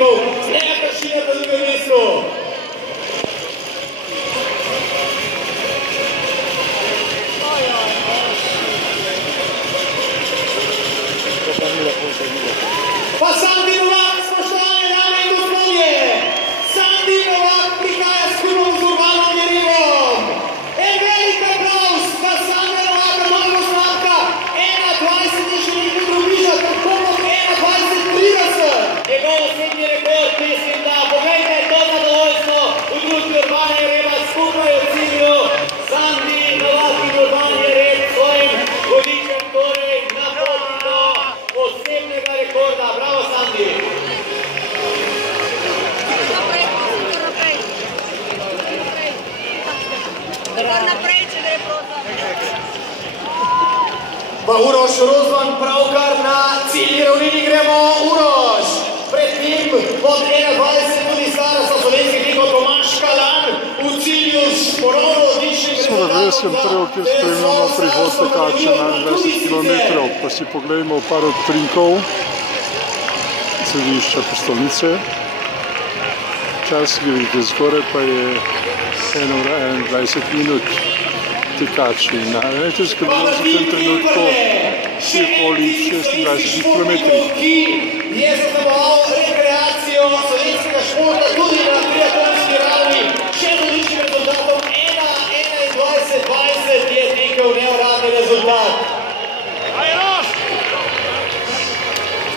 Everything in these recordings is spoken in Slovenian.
Filipov, Nea Kršina po drugem mestu. Pa Sandi Novak, spoštovane dame in gospodje, Sandi Novak prihaja skupaj z Urbanom Jerevom. En velik aplavz za Sandi Novaka, Marko Slavka, 21 je še nekaj drugiža, tako kot 21:30. Njegov osebni rekord, mislim, da pogledajte to zadovoljstvo v družbi Urbana Jereva skupaj v cilju Sandi Novak in Urban Jerev svojim vodičem, torej na poti do osebnega rekorda. Bravo, Sandi! Pa Uroš Rozman pravkar na ciljni ravnini gremo. Uroš, pred tem pod 21 tudi starosta slovenskih tekov Tomaž Kalan v cilju s ponovno odličnim rezultatom. Vesel trel, kjer spremljamo prihod tekača na 20 km, pa si pogledamo par utrinkov središča prestolnice. Čas, ki vidite zgore, pa je 1 ura 21 minut. Tekači na Venečevskem mestu v tem trenutku je okoli 26 km. Ki je zaznamoval rekreacijo slovenskega športa tudi na triatlonski ravni. Še z odličnim rezultatom 1:21:20 je tekel neuradni rezultat.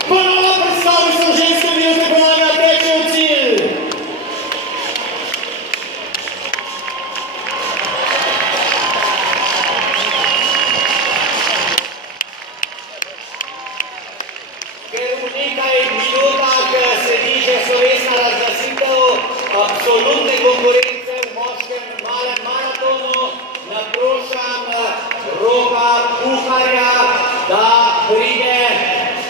Ponovno predstavili smo ženske bil tekmovanja, teče v cilj. Absolutne konkurence v moškem malem maratonu. Naprošam Roka Puharja, da pride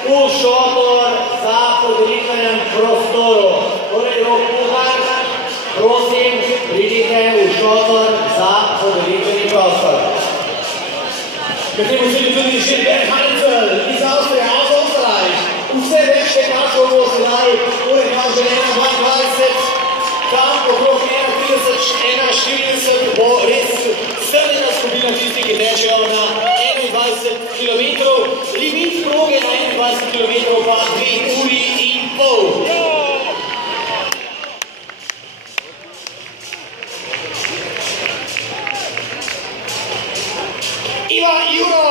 v šotor za podelitvenem prostoru. Torej, Rok Puhar, prosim, pridite v šotor za podelitveni prostor. Potem vzeli tudi Žilber Hancel iz Avstrije, aus Österreich. Vse več tekačev bo sedaj, torej ima že 21. Tam okrog 31:41 bo res strnjena skupina tistih, ki tečejo na 21 km. Limit proge na 21 km pa 2 uri in pol. Iva Juro